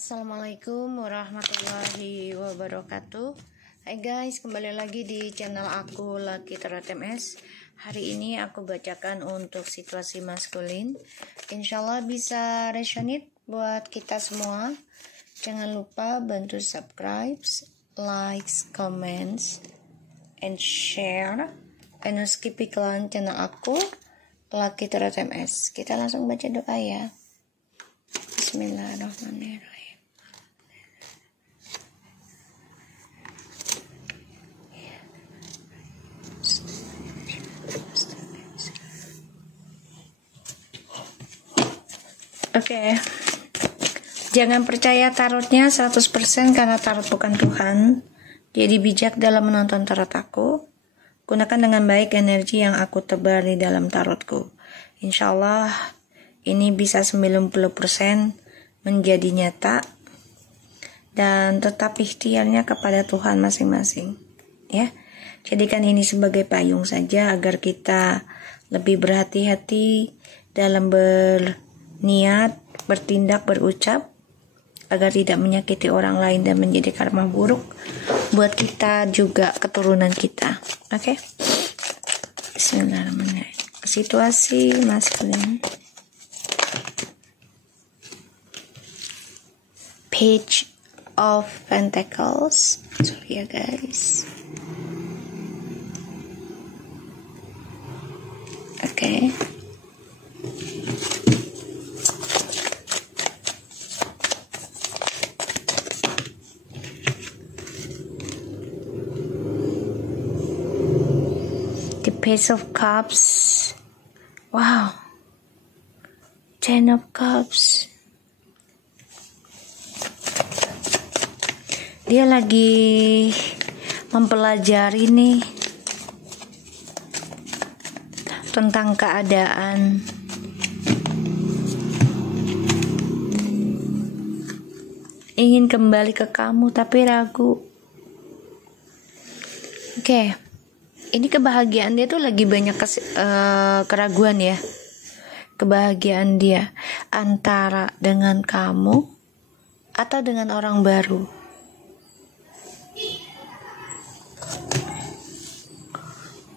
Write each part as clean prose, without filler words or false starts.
Assalamualaikum warahmatullahi wabarakatuh. Hai guys, kembali lagi di channel aku Lucky Tarot MS. Hari ini aku bacakan untuk situasi maskulin. Insyaallah bisa resonate buat kita semua. Jangan lupa bantu subscribe, likes, comments, and share. And skip iklan channel aku Lucky Tarot MS. Kita langsung baca doa ya. Bismillahirrahmanirrahim. Oke. Jangan percaya tarotnya 100% karena tarot bukan Tuhan. Jadi bijak dalam menonton tarot aku. Gunakan dengan baik energi yang aku tebar di dalam tarotku. Insya Allah ini bisa 90% menjadi nyata. Dan tetap ikhtiarnya kepada Tuhan masing-masing. Ya. Jadikan ini sebagai payung saja agar kita lebih berhati-hati dalam berniat, bertindak, berucap agar tidak menyakiti orang lain dan menjadi karma buruk buat kita juga keturunan kita. Oke? Bismillahirrahmanirrahim. Situasi maskulin. Page of Pentacles. Sorry ya guys. Oke. The Page of Cups. Wow. Ten of Cups. Dia lagi mempelajari nih tentang keadaan. Ingin kembali ke kamu tapi ragu. Oke. Ini kebahagiaan dia tuh lagi banyak keraguan ya. Kebahagiaan dia antara dengan kamu atau dengan orang baru.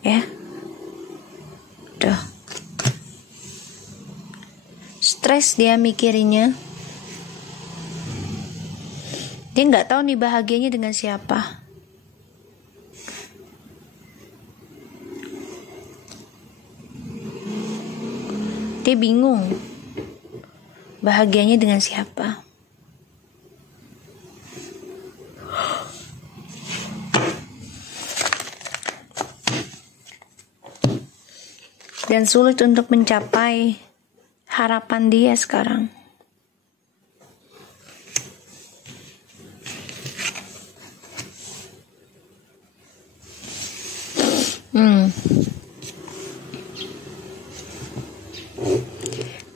Ya. Tuh. Stres dia mikirinnya. Dia nggak tahu nih bahagianya dengan siapa. Dia bingung bahagianya dengan siapa. Dan sulit untuk mencapai harapan dia sekarang.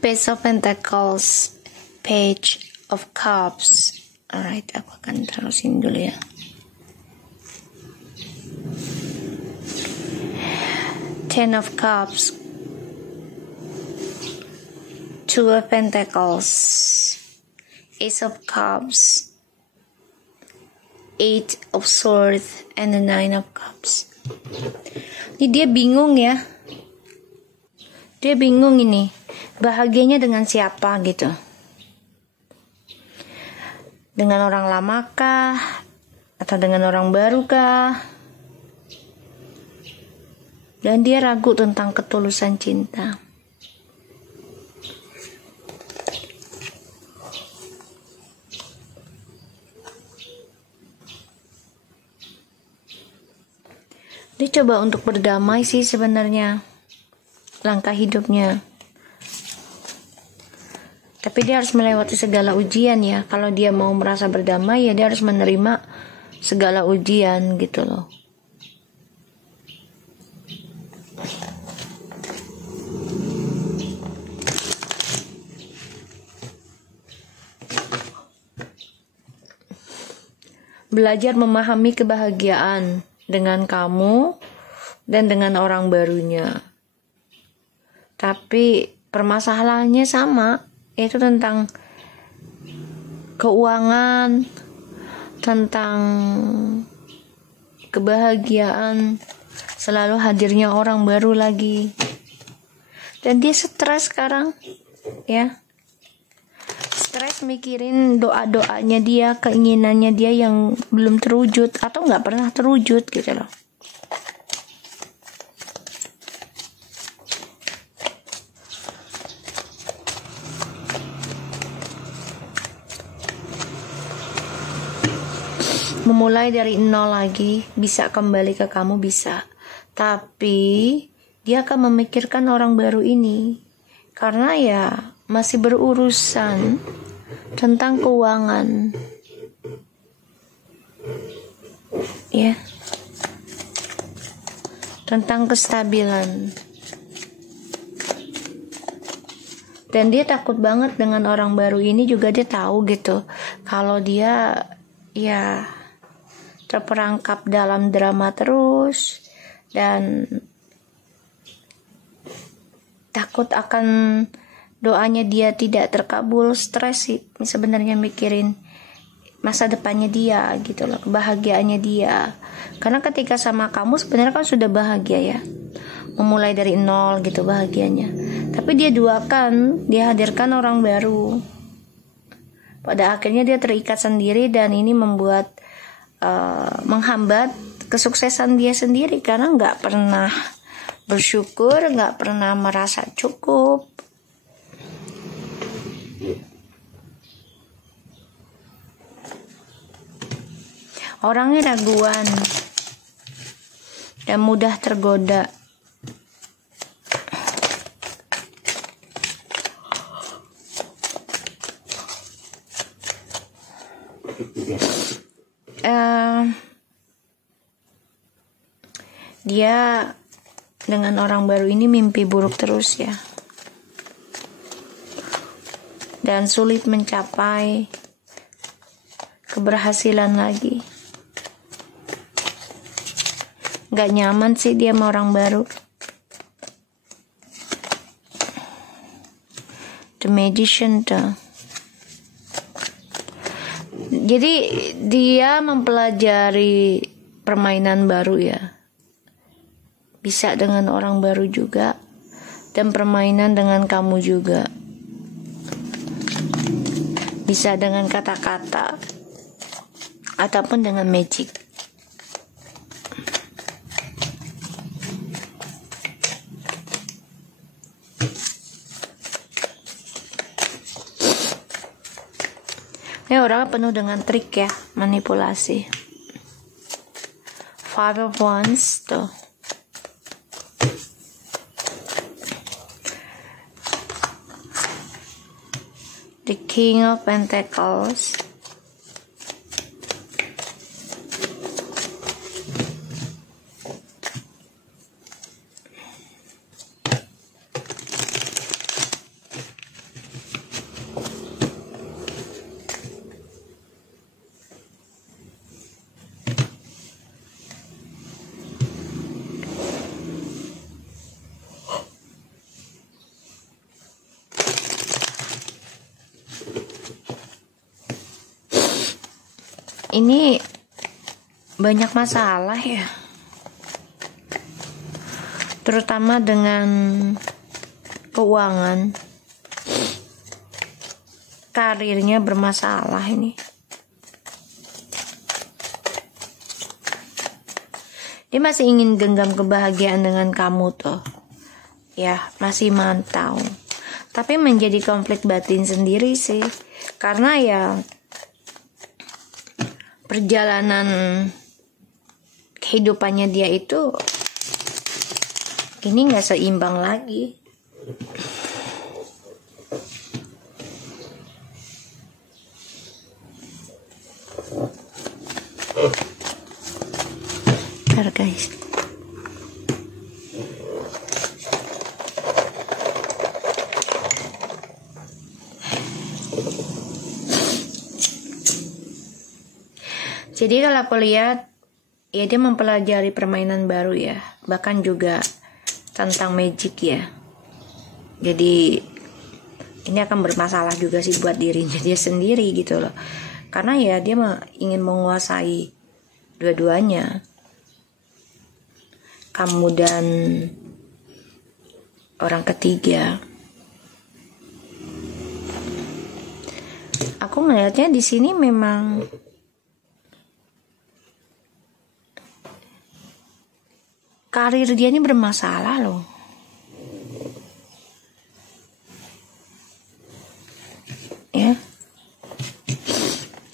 Page of Pentacles, Page of Cups. Alright, aku akan terusin dulu ya. Ten of Cups, Two of Pentacles, Ace of Cups, Eight of Swords, and the Nine of Cups. Ini dia bingung ya. Dia bingung ini. Bahagianya dengan siapa gitu. Dengan orang lama kah? Atau dengan orang baru kah? Dan dia ragu tentang ketulusan cinta. Dia coba untuk berdamai sih sebenarnya. Langkah hidupnya. Tapi dia harus melewati segala ujian ya. Kalau dia mau merasa berdamai ya dia harus menerima segala ujian gitu loh. Belajar memahami kebahagiaan dengan kamu dan dengan orang barunya. Tapi permasalahannya sama, yaitu tentang keuangan, tentang kebahagiaan, selalu hadirnya orang baru lagi. Dan dia stres sekarang, ya. Stres mikirin doa-doanya dia, keinginannya dia yang belum terwujud atau nggak pernah terwujud gitu loh. Memulai dari nol lagi, bisa kembali ke kamu, bisa. Tapi dia akan memikirkan orang baru ini karena ya masih berurusan tentang keuangan, ya, tentang kestabilan. Dan dia takut banget dengan orang baru ini juga. Dia tahu gitu kalau dia ya terperangkap dalam drama terus dan takut akan doanya dia tidak terkabul. Stres sih sebenarnya mikirin masa depannya dia gitu loh, kebahagiaannya dia. Karena ketika sama kamu sebenarnya kan sudah bahagia ya, memulai dari nol gitu bahagianya. Tapi dia duakan, dia hadirkan orang baru. Pada akhirnya dia terikat sendiri dan ini membuat menghambat kesuksesan dia sendiri karena nggak pernah bersyukur, nggak pernah merasa cukup. Orangnya raguan dan mudah tergoda. Dia dengan orang baru ini mimpi buruk terus ya, dan sulit mencapai keberhasilan lagi. Gak nyaman sih dia sama orang baru. The Magician tuh. Jadi dia mempelajari permainan baru ya. Bisa dengan orang baru juga, dan permainan dengan kamu juga. Bisa dengan kata-kata ataupun dengan magic. Ini orang penuh dengan trik ya, manipulasi. Five of Wands tuh. The King of Pentacles. Ini banyak masalah ya, terutama dengan keuangan. Karirnya bermasalah ini. Dia masih ingin genggam kebahagiaan dengan kamu tuh, ya masih mantau. Tapi menjadi konflik batin sendiri sih, karena ya perjalanan kehidupannya dia itu ini nggak seimbang lagi. Bentar guys. Jadi kalau aku lihat, ya dia mempelajari permainan baru ya, bahkan juga tentang magic ya. Jadi ini akan bermasalah juga sih buat dirinya dia sendiri gitu loh. Karena ya dia ingin menguasai dua-duanya, kamu dan orang ketiga. Aku ngelihatnya di sini memang karir dia ini bermasalah loh. Ya,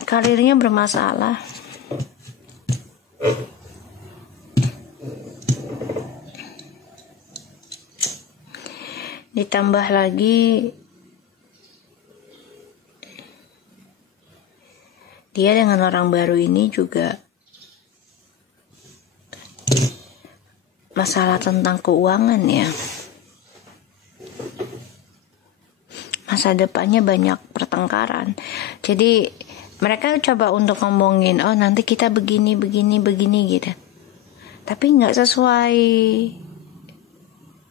karirnya bermasalah. Ditambah lagi dia dengan orang baru ini juga masalah tentang keuangan ya. Masa depannya banyak pertengkaran. Jadi mereka coba untuk ngomongin, oh nanti kita begini gitu. Tapi nggak sesuai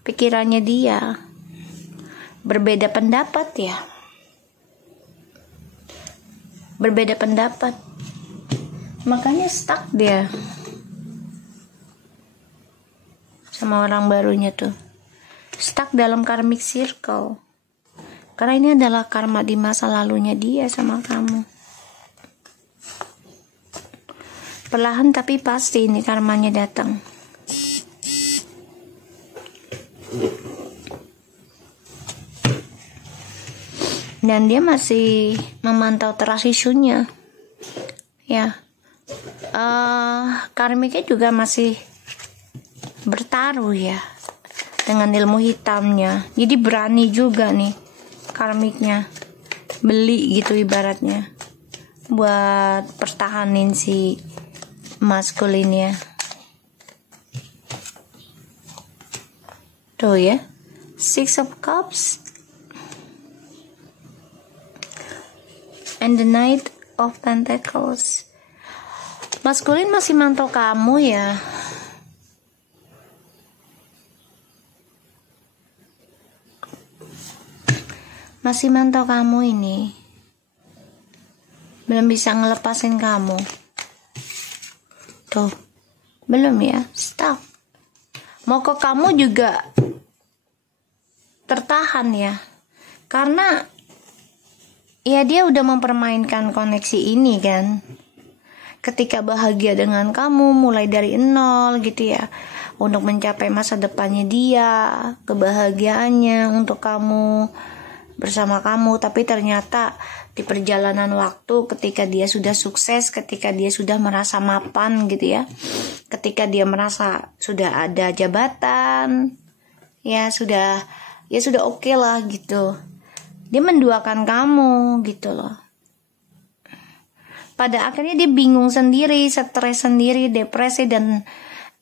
pikirannya dia. Berbeda pendapat ya. Berbeda pendapat. Makanya stuck dia sama orang barunya tuh. Stuck dalam karmic circle. Karena ini adalah karma di masa lalunya dia sama kamu. Perlahan tapi pasti ini karmanya datang. Dan dia masih memantau trust issue-nya. Ya. Karmiknya juga masih bertaruh ya dengan ilmu hitamnya. Jadi berani juga nih karmiknya beli gitu ibaratnya buat pertahanin si maskulinnya. Tuh ya, Six of Cups and the Knight of Pentacles. Maskulin masih mantau kamu ya. Masih mantau kamu ini. Belum bisa ngelepasin kamu. Tuh. Belum ya. Stop. Mau ke kamu juga tertahan ya. Karena ya dia udah mempermainkan koneksi ini kan. Ketika bahagia dengan kamu mulai dari nol gitu ya. Untuk mencapai masa depannya dia, kebahagiaannya untuk kamu, bersama kamu. Tapi ternyata di perjalanan waktu ketika dia sudah sukses, ketika dia sudah merasa mapan gitu ya, ketika dia merasa sudah ada jabatan, ya sudah oke lah gitu, dia menduakan kamu gitu loh. Pada akhirnya dia bingung sendiri, stres sendiri, depresi, dan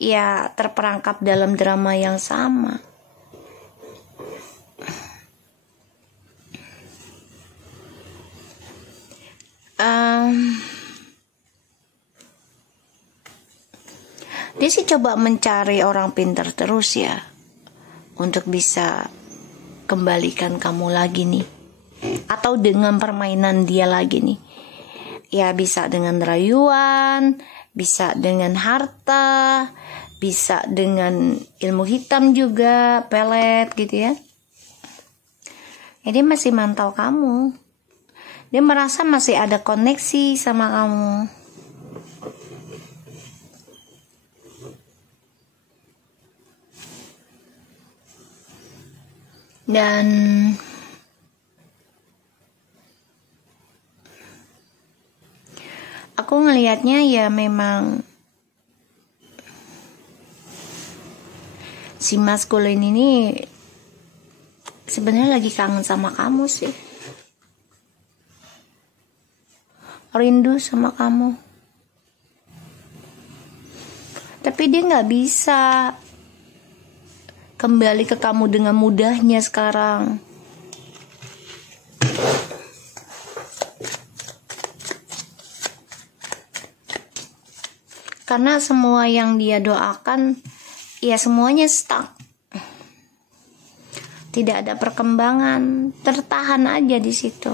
ya terperangkap dalam drama yang sama. Dia sih coba mencari orang pintar terus ya, untuk bisa kembalikan kamu lagi nih, atau dengan permainan dia lagi nih. Ya bisa dengan rayuan, bisa dengan harta, bisa dengan ilmu hitam juga, pelet gitu ya. Ya dia masih mantau kamu. Dia merasa masih ada koneksi sama kamu. Dan aku ngelihatnya ya memang si maskulin ini sebenarnya lagi kangen sama kamu sih. Rindu sama kamu. Tapi dia gak bisa kembali ke kamu dengan mudahnya sekarang. Karena semua yang dia doakan, ya semuanya stuck. tidak ada perkembangan, tertahan aja di situ.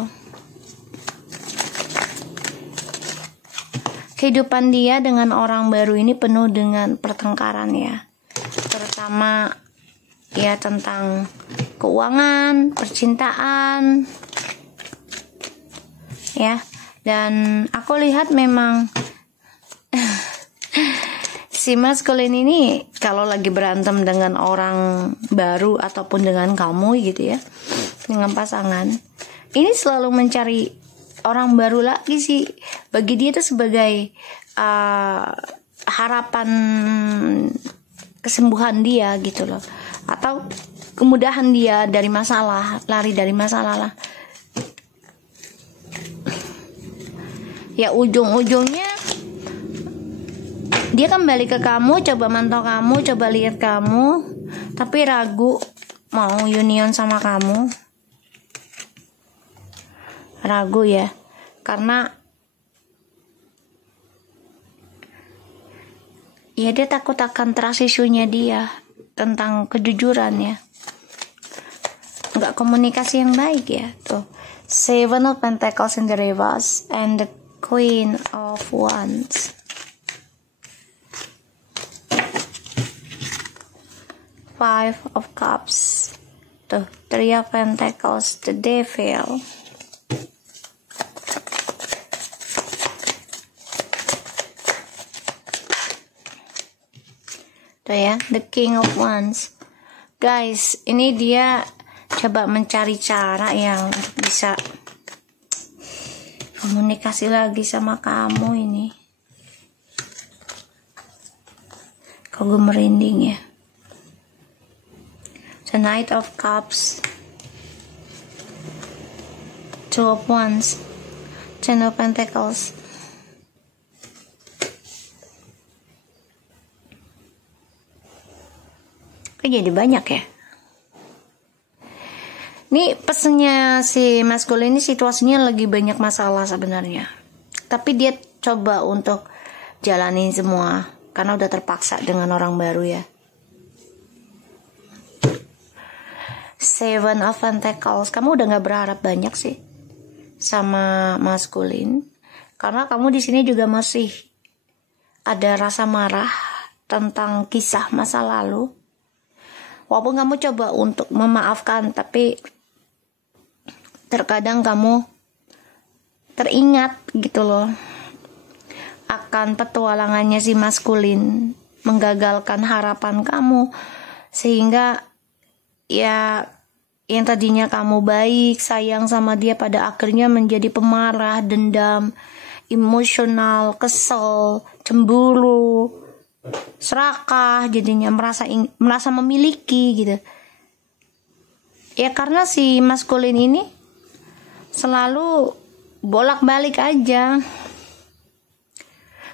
Kehidupan dia dengan orang baru ini penuh dengan pertengkaran ya, terutama ya tentang keuangan, percintaan ya. Dan aku lihat memang si maskulin ini kalau lagi berantem dengan orang baru ataupun dengan kamu gitu ya, dengan pasangan, ini selalu mencari orang baru lagi sih. Bagi dia itu sebagai harapan kesembuhan dia gitu loh, atau kemudahan dia dari masalah, lari dari masalah lah. Ya ujung-ujungnya dia kembali ke kamu, coba mantau kamu, coba lihat kamu, tapi ragu mau union sama kamu. Ragu ya, karena ya dia takut akan trust issue-nya dia tentang kejujuran ya. Nggak komunikasi yang baik ya. Tuh, Seven of Pentacles in the reverse and the Queen of Wands. Five of Cups. Tuh, Three of Pentacles, the Devil. Tuh ya, the King of Wands. Guys, ini dia coba mencari cara yang bisa komunikasi lagi sama kamu ini. Kok gue merinding ya. The Knight of Cups, Two of Wands, Ten of Pentacles. Kok jadi banyak ya? Ini pesennya si maskulin ini, situasinya lagi banyak masalah sebenarnya, tapi dia coba untuk jalanin semua karena udah terpaksa dengan orang baru ya. Seven of Pentacles, kamu udah nggak berharap banyak sih sama maskulin, karena kamu di sini juga masih ada rasa marah tentang kisah masa lalu. Walaupun kamu coba untuk memaafkan, tapi terkadang kamu teringat gitu loh akan petualangannya si maskulin, menggagalkan harapan kamu, sehingga ya yang tadinya kamu baik, sayang sama dia, pada akhirnya menjadi pemarah, dendam, emosional, kesel, cemburu, serakah, jadinya merasa memiliki gitu. Ya karena si maskulin ini selalu bolak-balik aja.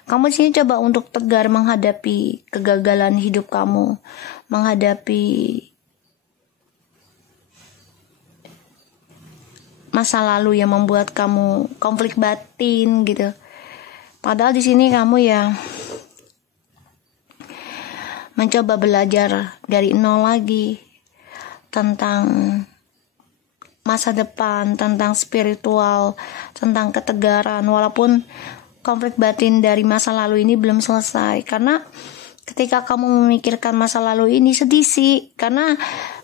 Kamu sini coba untuk tegar menghadapi kegagalan hidup kamu, menghadapi masa lalu yang membuat kamu konflik batin gitu. Padahal di sini kamu ya mencoba belajar dari nol lagi tentang masa depan, tentang spiritual, tentang ketegaran, walaupun konflik batin dari masa lalu ini belum selesai. Karena ketika kamu memikirkan masa lalu ini sedih sih, karena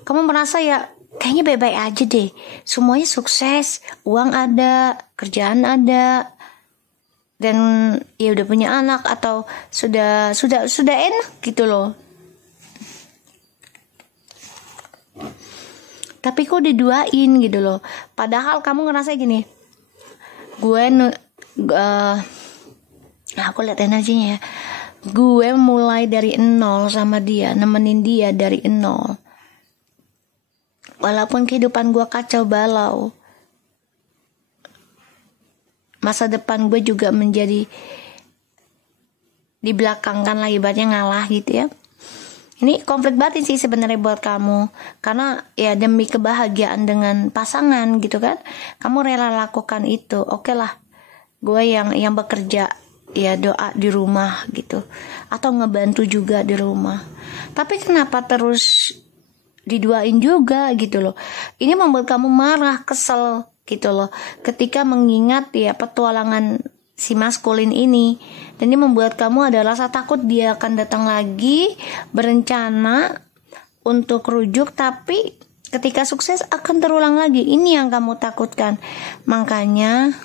kamu merasa ya kayaknya baik-baik aja deh, semuanya sukses, uang ada, kerjaan ada, dan ya udah punya anak atau sudah enak gitu loh. Tapi kok diduain gitu loh. Padahal kamu ngerasa gini, aku lihat energinya ya, gue mulai dari nol sama dia, nemenin dia dari nol. Walaupun kehidupan gue kacau balau, masa depan gue juga menjadi dibelakangkan lah, ibaratnya ngalah gitu ya. Ini konflik batin sih sebenarnya buat kamu, karena ya demi kebahagiaan dengan pasangan gitu kan, kamu rela lakukan itu. Oke lah, gue yang bekerja ya, doa di rumah gitu, atau ngebantu juga di rumah. Tapi kenapa terus diduain juga gitu loh. Ini membuat kamu marah, kesel gitu loh ketika mengingat ya petualangan si maskulin ini. Dan ini membuat kamu ada rasa takut dia akan datang lagi, berencana untuk rujuk, tapi ketika sukses akan terulang lagi. Ini yang kamu takutkan. Makanya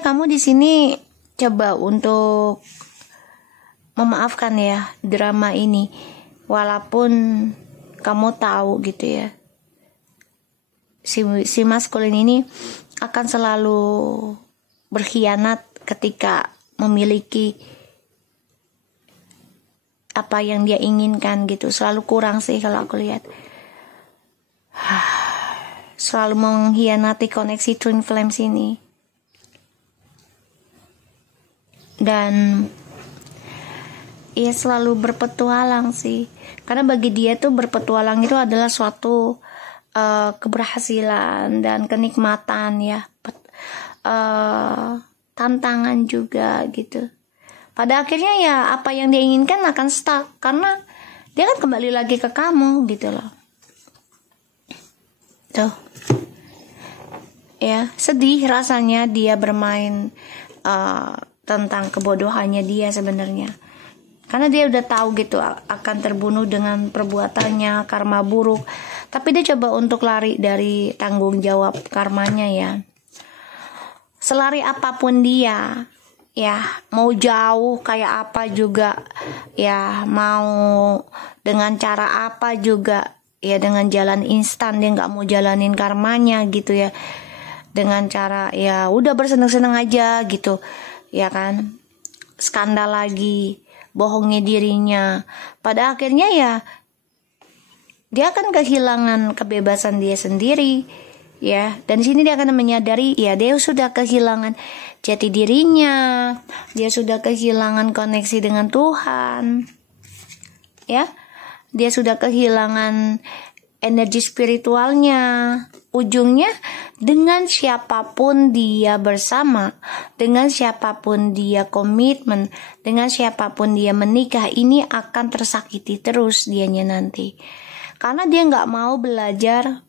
kamu di sini coba untuk memaafkan ya drama ini, walaupun kamu tahu gitu ya si maskulin ini akan selalu berkhianat ketika memiliki apa yang dia inginkan gitu. Selalu kurang sih kalau aku lihat. Selalu mengkhianati koneksi twin flames ini. Dan ia selalu berpetualang sih, karena bagi dia tuh berpetualang itu adalah suatu keberhasilan dan kenikmatan ya, tantangan juga gitu. Pada akhirnya ya apa yang dia inginkan akan stuck, karena dia kan kembali lagi ke kamu gitu loh. Tuh ya, sedih rasanya dia bermain tentang kebodohannya dia sebenarnya, karena dia udah tahu gitu akan terbunuh dengan perbuatannya, karma buruk, tapi dia coba untuk lari dari tanggung jawab karmanya ya. Selari apapun dia ya, mau jauh kayak apa juga ya, mau dengan cara apa juga ya, dengan jalan instan dia nggak mau jalanin karmanya gitu ya, dengan cara ya udah bersenang-senang aja gitu ya kan, skandal lagi, bohongnya dirinya. Pada akhirnya ya dia akan kehilangan kebebasan dia sendiri ya, dan di sini dia akan menyadari ya dia sudah kehilangan jati dirinya, dia sudah kehilangan koneksi dengan Tuhan ya, dia sudah kehilangan energi spiritualnya. Ujungnya dengan siapapun dia bersama, dengan siapapun dia komitmen, dengan siapapun dia menikah, ini akan tersakiti terus dianya nanti. Karena dia gak mau belajar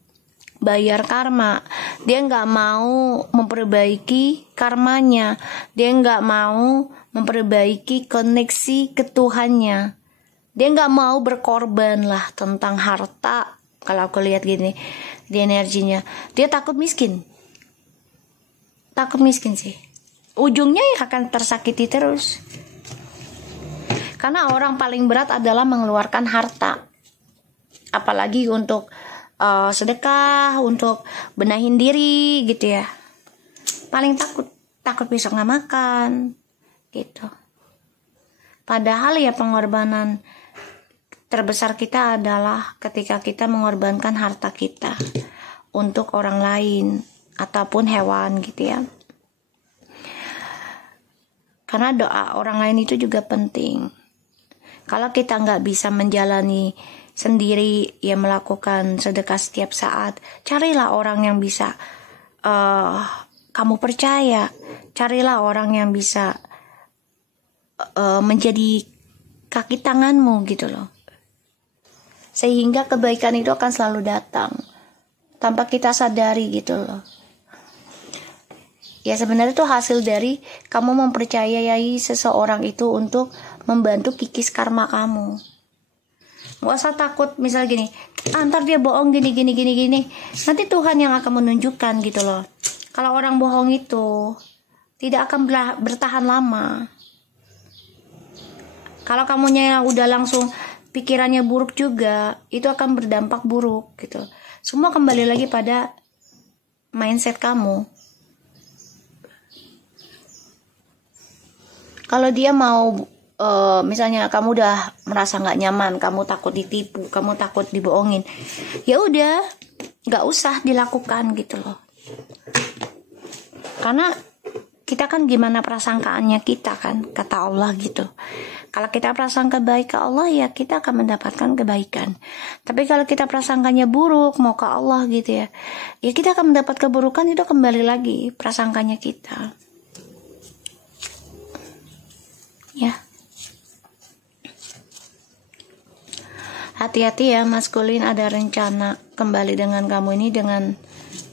bayar karma, dia gak mau memperbaiki karmanya, dia gak mau memperbaiki koneksi ke Tuhannya, dia gak mau berkorban lah tentang harta. Kalau aku lihat gini di energinya, dia takut miskin sih. Ujungnya ya akan tersakiti terus, karena orang paling berat adalah mengeluarkan harta, apalagi untuk sedekah, untuk benahin diri gitu ya. Paling takut besok nggak makan gitu. Padahal ya pengorbanan terbesar kita adalah ketika kita mengorbankan harta kita untuk orang lain ataupun hewan gitu ya. Karena doa orang lain itu juga penting. Kalau kita nggak bisa menjalani sendiri ya, melakukan sedekah setiap saat, carilah orang yang bisa kamu percaya, carilah orang yang bisa menjadi kaki tanganmu gitu loh, sehingga kebaikan itu akan selalu datang tanpa kita sadari gitu loh. Ya sebenarnya itu hasil dari kamu mempercayai seseorang itu untuk membantu kikis karma kamu. Gak usah takut misal gini, ntar dia bohong gini. Nanti Tuhan yang akan menunjukkan gitu loh. Kalau orang bohong itu tidak akan bertahan lama. Kalau kamunya yang udah langsung pikirannya buruk juga, itu akan berdampak buruk gitu. Semua kembali lagi pada mindset kamu. Kalau dia mau misalnya kamu udah merasa nggak nyaman, kamu takut ditipu, kamu takut dibohongin, ya udah nggak usah dilakukan gitu loh. Karena kita kan gimana prasangkaannya kita kan, kata Allah gitu. Kalau kita prasangka baik ke Allah ya kita akan mendapatkan kebaikan. Tapi kalau kita prasangkanya buruk mau ke Allah gitu ya, ya kita akan mendapat keburukan. Itu kembali lagi prasangkanya kita. Ya. Hati-hati ya maskulin, ada rencana kembali dengan kamu ini dengan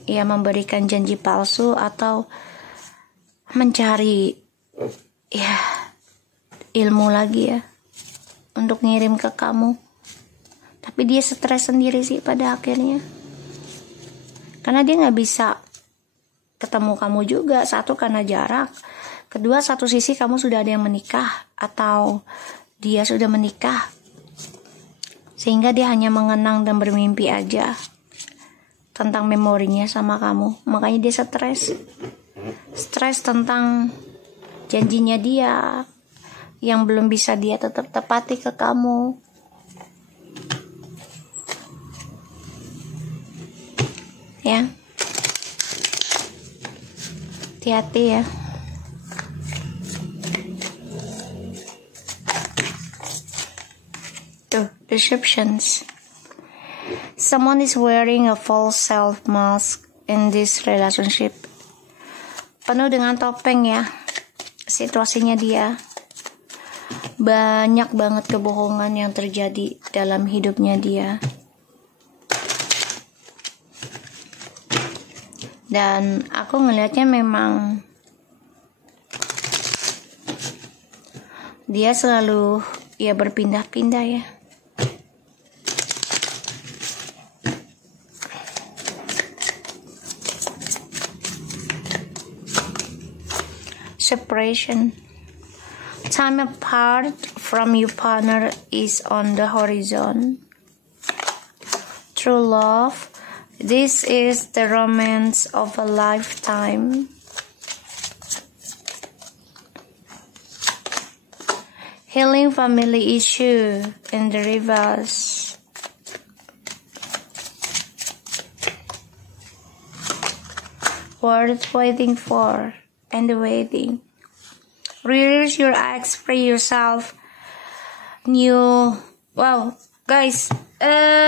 ya memberikan janji palsu atau mencari ya ilmu lagi ya untuk ngirim ke kamu. Tapi dia stres sendiri sih pada akhirnya, karena dia nggak bisa ketemu kamu juga. Satu, karena jarak. Kedua, satu sisi kamu sudah ada yang menikah atau dia sudah menikah, sehingga dia hanya mengenang dan bermimpi aja tentang memorinya sama kamu. Makanya dia stres tentang janjinya dia yang belum bisa dia tetap tepati ke kamu. Ya, hati-hati ya. Tuh, deceptions. Someone is wearing a false self mask in this relationship. Penuh dengan topeng ya situasinya dia. Banyak banget kebohongan yang terjadi dalam hidupnya dia. Dan aku ngelihatnya memang dia selalu ya berpindah-pindah ya. Separation. Time apart from your partner is on the horizon. True love. This is the romance of a lifetime. Healing family issue in the reverse. Worth waiting for and the waiting. Release your ex, free yourself. New. Wow, guys.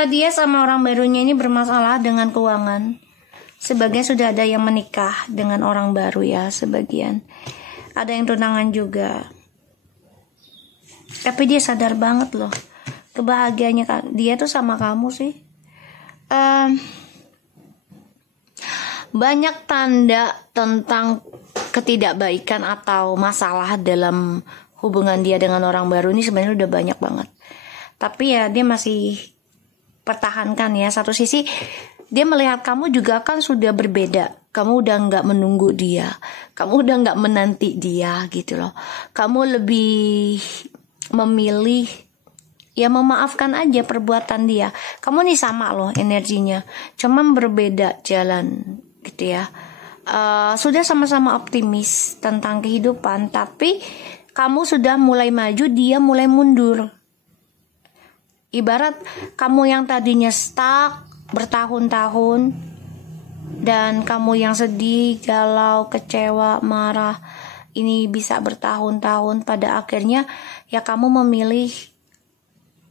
Dia sama orang barunya ini bermasalah dengan keuangan. Sebagian sudah ada yang menikah dengan orang baru ya, sebagian. Ada yang tunangan juga. Tapi dia sadar banget loh kebahagiaannya dia tuh sama kamu sih. Banyak tanda tentang ketidakbaikan atau masalah dalam hubungan dia dengan orang baru ini sebenarnya udah banyak banget. Tapi ya dia masih pertahankan ya. Satu sisi dia melihat kamu juga kan sudah berbeda. Kamu udah nggak menunggu dia, kamu udah nggak menanti dia gitu loh. Kamu lebih memilih ya memaafkan aja perbuatan dia. Kamu nih sama loh energinya, cuman berbeda jalan gitu ya. Sudah sama-sama optimis tentang kehidupan, tapi kamu sudah mulai maju, dia mulai mundur. Ibarat kamu yang tadinya stuck bertahun-tahun dan kamu yang sedih, galau, kecewa, marah, ini bisa bertahun-tahun, pada akhirnya ya kamu memilih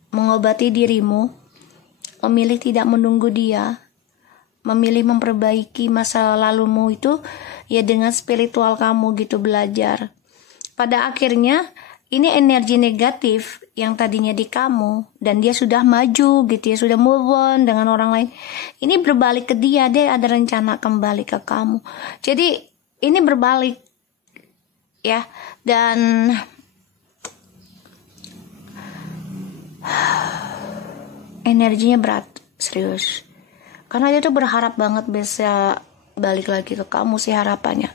mengobati dirimu, memilih tidak menunggu dia, memilih memperbaiki masa lalumu itu ya dengan spiritual kamu gitu, belajar. Pada akhirnya ini energi negatif yang tadinya di kamu dan dia sudah maju gitu ya, sudah move on dengan orang lain. Ini berbalik ke dia ada rencana kembali ke kamu. Jadi ini berbalik ya, dan energinya berat, serius. Karena dia tuh berharap banget bisa balik lagi ke kamu sih harapannya.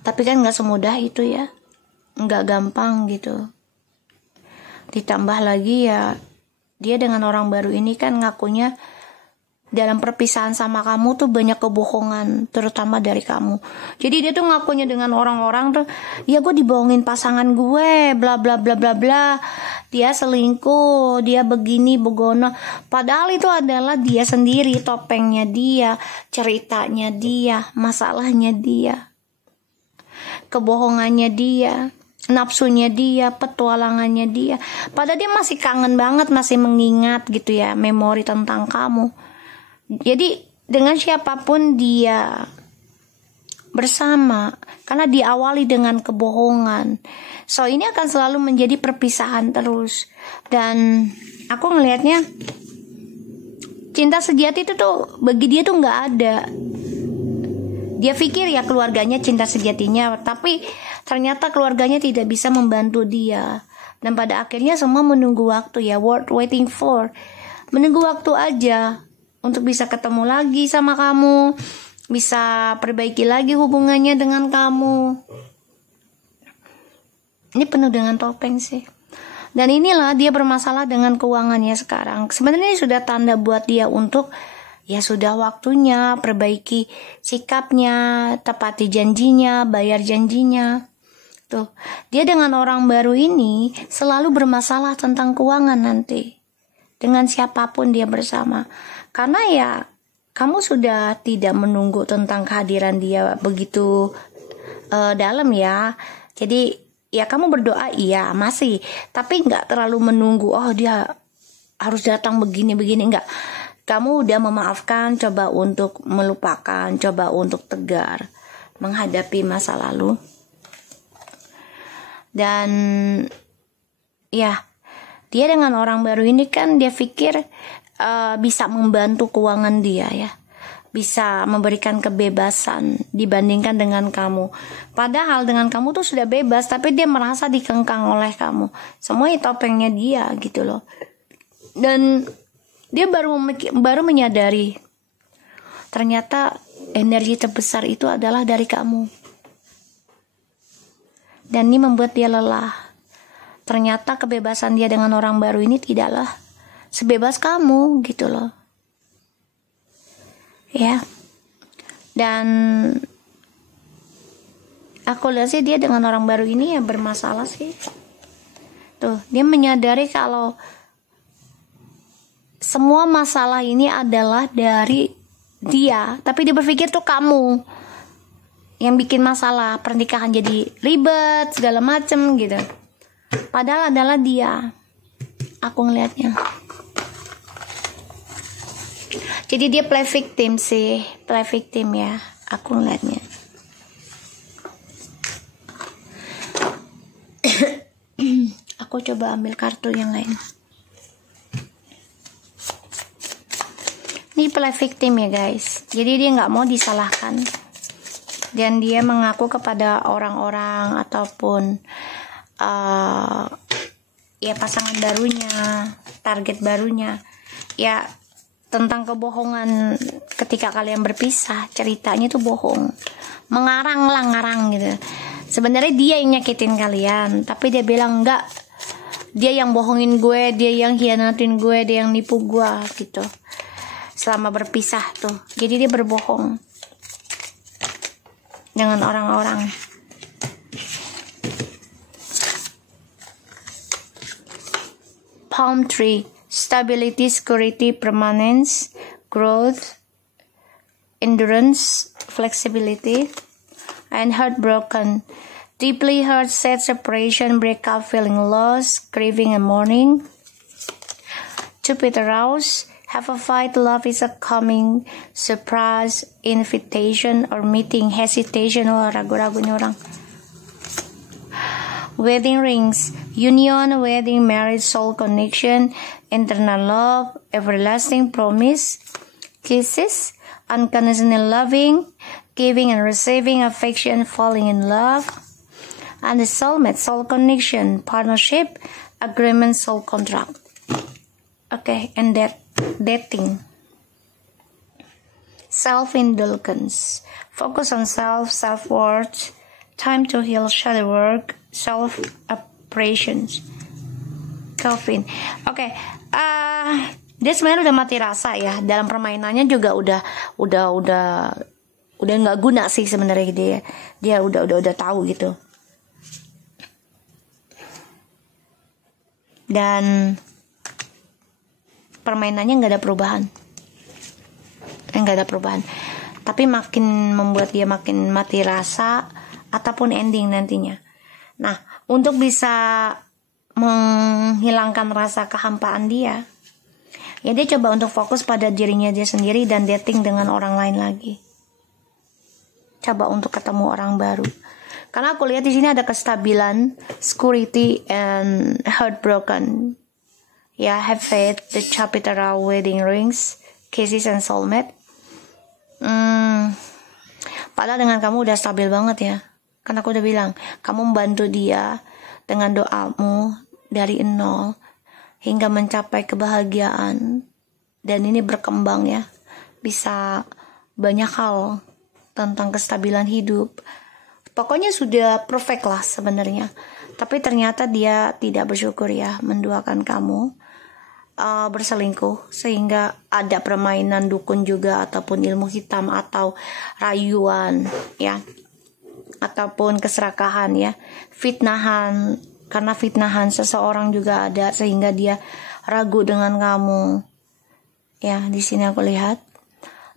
Tapi kan gak semudah itu ya, gak gampang gitu. Ditambah lagi ya dia dengan orang baru ini kan ngakunya dalam perpisahan sama kamu tuh banyak kebohongan, terutama dari kamu. Jadi dia tuh ngakunya dengan orang-orang tuh, ya gue dibohongin pasangan gue, bla bla bla bla bla. Dia selingkuh, dia begini begono. Padahal itu adalah dia sendiri, topengnya dia, ceritanya dia, masalahnya dia, kebohongannya dia, nafsunya dia, petualangannya dia. Padahal dia masih kangen banget, masih mengingat gitu ya, memori tentang kamu. Jadi dengan siapapun dia bersama, karena diawali dengan kebohongan. So ini akan selalu menjadi perpisahan terus. Dan aku ngelihatnya cinta sejati itu tuh bagi dia tuh nggak ada. Dia pikir ya keluarganya cinta sejatinya, tapi ternyata keluarganya tidak bisa membantu dia. Dan pada akhirnya semua menunggu waktu ya, worth waiting for. Menunggu waktu aja untuk bisa ketemu lagi sama kamu, bisa perbaiki lagi hubungannya dengan kamu. Ini penuh dengan topeng sih. Dan inilah dia bermasalah dengan keuangannya sekarang. Sebenarnya ini sudah tanda buat dia untuk ya sudah waktunya perbaiki sikapnya, tepati janjinya, bayar janjinya. Tuh, dia dengan orang baru ini selalu bermasalah tentang keuangan nanti. Dengan siapapun dia bersama. Karena ya kamu sudah tidak menunggu tentang kehadiran dia begitu dalam ya. Jadi ya kamu berdoa iya masih, tapi nggak terlalu menunggu. Oh dia harus datang begini-begini, nggak. Kamu udah memaafkan, coba untuk melupakan, coba untuk tegar menghadapi masa lalu. Dan ya dia dengan orang baru ini kan dia pikir bisa membantu keuangan dia ya, bisa memberikan kebebasan dibandingkan dengan kamu. Padahal dengan kamu tuh sudah bebas, tapi dia merasa dikengkang oleh kamu. Semua itu topengnya dia gitu loh. Dan dia baru menyadari ternyata energi terbesar itu adalah dari kamu. Dan ini membuat dia lelah. Ternyata kebebasan dia dengan orang baru ini tidaklah sebebas kamu gitu loh. Ya. Dan aku lihat sih dia dengan orang baru ini ya bermasalah sih. Tuh, dia menyadari kalau semua masalah ini adalah dari dia, tapi dia berpikir tuh kamu yang bikin masalah, pernikahan jadi ribet segala macem gitu. Padahal adalah dia. Aku ngelihatnya. Jadi dia play victim sih, play victim ya. Aku ngelihatnya. Aku coba ambil kartu yang lain. Ini play victim ya guys. Jadi dia nggak mau disalahkan. Dan dia mengaku kepada orang-orang ataupun ya pasangan barunya, target barunya, ya tentang kebohongan ketika kalian berpisah. Ceritanya tuh bohong, ngarang gitu. Sebenarnya dia yang nyakitin kalian, tapi dia bilang enggak, dia yang bohongin gue, dia yang hianatin gue, dia yang nipu gue gitu. Selama berpisah tuh, jadi dia berbohong dengan orang-orang. Palm tree, stability, security, permanence, growth, endurance, flexibility, and heartbroken, deeply hurt, sad, separation, breakup, feeling lost, grieving and mourning. Jupiter Rose, have a fight, love is a coming, surprise, invitation, or meeting, hesitation, ragu-ragunya orang. Wedding rings, union, wedding, marriage, soul connection, internal love, everlasting promise, kisses, unconditional loving, giving and receiving affection, falling in love, and the soulmate, soul connection, partnership, agreement, soul contract. Okay, and dating. Self-indulgence, focus on self-worth, time to heal, shadow work, self-appreciations. Calvin. Oke, dia sebenarnya udah mati rasa ya. Dalam permainannya juga udah nggak guna sih sebenarnya dia udah tahu gitu. Dan permainannya nggak ada perubahan, tapi makin membuat dia makin mati rasa ataupun ending nantinya. Nah, untuk bisa menghilangkan rasa kehampaan dia, ya dia coba untuk fokus pada dirinya dia sendiri dan dating dengan orang lain lagi. coba untuk ketemu orang baru. Karena aku lihat di sini ada kestabilan, security, and heartbroken. Ya, have faith, the chapter wedding rings, kisses, and soulmate. Padahal dengan kamu udah stabil banget ya. Karena aku udah bilang, kamu membantu dia dengan doamu dari nol hingga mencapai kebahagiaan. Dan ini berkembang ya. Bisa banyak hal tentang kestabilan hidup. Pokoknya sudah perfect lah sebenarnya. Tapi ternyata dia tidak bersyukur ya, menduakan kamu berselingkuh, sehingga ada permainan dukun juga, ataupun ilmu hitam, atau rayuan ya, ataupun keserakahan ya, fitnahan. Karena fitnahan seseorang juga ada, sehingga dia ragu dengan kamu ya. Di sini aku lihat,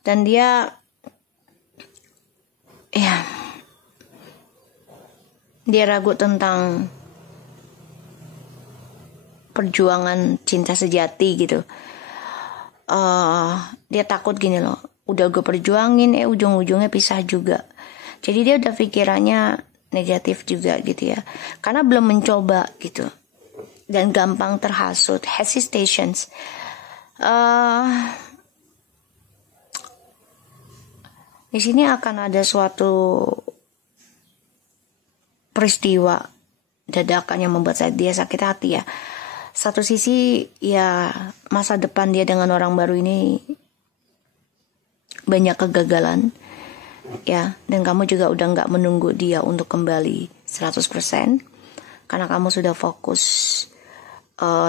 dan dia ya, dia ragu tentang perjuangan cinta sejati gitu. Dia takut gini loh, udah gue perjuangin, ujung-ujungnya pisah juga. Jadi dia udah pikirannya negatif juga gitu ya, karena belum mencoba gitu, dan gampang terhasut, hesitations. Di sini akan ada suatu peristiwa dadakan yang membuat dia sakit hati ya. Satu sisi ya, masa depan dia dengan orang baru ini banyak kegagalan ya, dan kamu juga udah gak menunggu dia untuk kembali 100%, karena kamu sudah fokus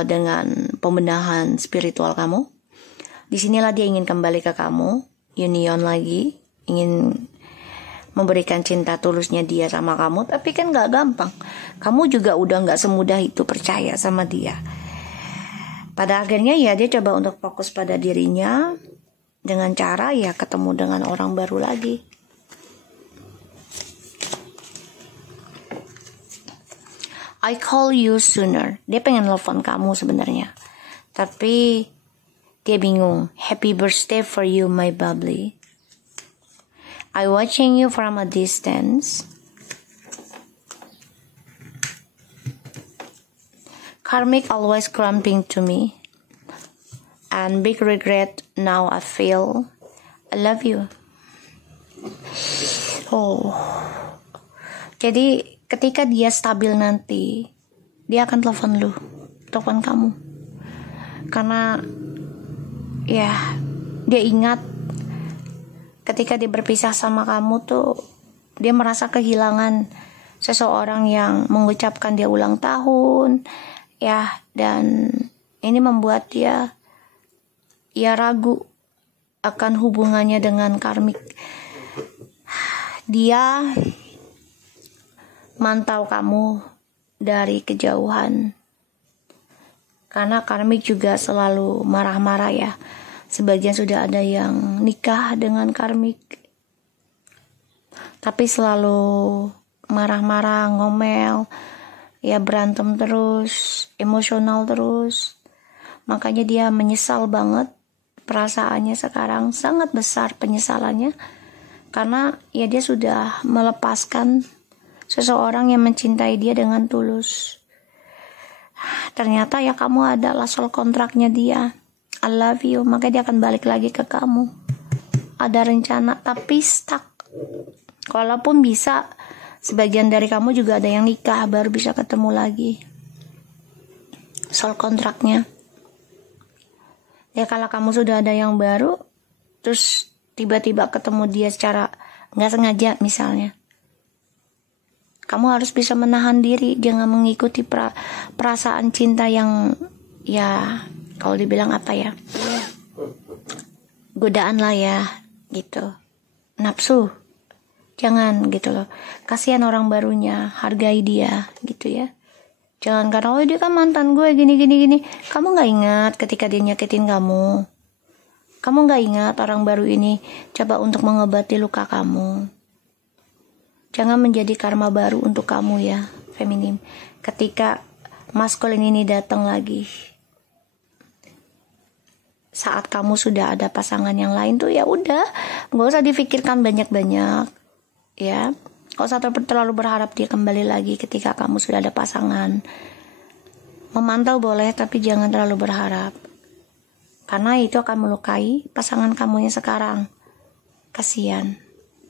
dengan pembenahan spiritual kamu. Disinilah dia ingin kembali ke kamu, union lagi, ingin memberikan cinta tulusnya dia sama kamu. Tapi kan gak gampang, kamu juga udah gak semudah itu percaya sama dia. Pada akhirnya ya dia coba untuk fokus pada dirinya, dengan cara ya ketemu dengan orang baru lagi. I call you sooner. Dia pengen telepon kamu sebenarnya, tapi dia bingung. Happy birthday for you, my bubbly. I watching you from a distance. Karmic always crumping to me. And big regret now I feel. I love you. Oh. Jadi ketika dia stabil nanti, dia akan telepon kamu. Karena ya, dia ingat ketika dia berpisah sama kamu tuh, dia merasa kehilangan seseorang yang mengucapkan dia ulang tahun ya, dan ini membuat dia ya ragu akan hubungannya dengan karmik. Dia mantau kamu dari kejauhan, karena karmik juga selalu marah-marah ya. Sebagian sudah ada yang nikah dengan karmik, tapi selalu marah-marah, ngomel ya, berantem terus, emosional terus. Makanya dia menyesal banget, perasaannya sekarang sangat besar penyesalannya, karena ya dia sudah melepaskan seseorang yang mencintai dia dengan tulus. Ternyata ya kamu adalah soul kontraknya dia. I love you, makanya dia akan balik lagi ke kamu. Ada rencana tapi stuck. Kalaupun bisa, sebagian dari kamu juga ada yang nikah baru bisa ketemu lagi. Soul kontraknya. Ya kalau kamu sudah ada yang baru, terus tiba-tiba ketemu dia secara nggak sengaja misalnya, kamu harus bisa menahan diri, jangan mengikuti perasaan cinta yang ya, kalau dibilang apa ya, godaan lah ya gitu, nafsu. Jangan gitu loh, kasihan orang barunya, hargai dia gitu ya. Jangan karena oh dia kan mantan gue gini. Kamu gak ingat ketika dia nyakitin kamu? Kamu gak ingat orang baru ini coba untuk mengobati luka kamu? Jangan menjadi karma baru untuk kamu ya, feminim. Ketika maskulin ini datang lagi, saat kamu sudah ada pasangan yang lain tuh ya udah, gak usah difikirkan banyak-banyak. ya. Kau usah terlalu berharap dia kembali lagi ketika kamu sudah ada pasangan. Memantau boleh, tapi jangan terlalu berharap, karena itu akan melukai pasangan kamu yang sekarang. Kasihan,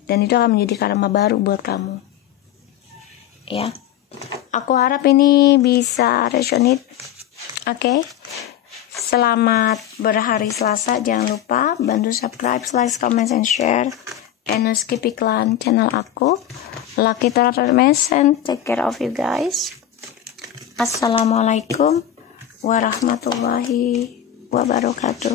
dan itu akan menjadi karma baru buat kamu, ya. Aku harap ini bisa resonate. Oke. Selamat berhari Selasa. Jangan lupa bantu subscribe, like, comment, and share. And skip iklan channel aku. Lucky Tarot Mesen. Take care of you guys. Assalamualaikum warahmatullahi wabarakatuh.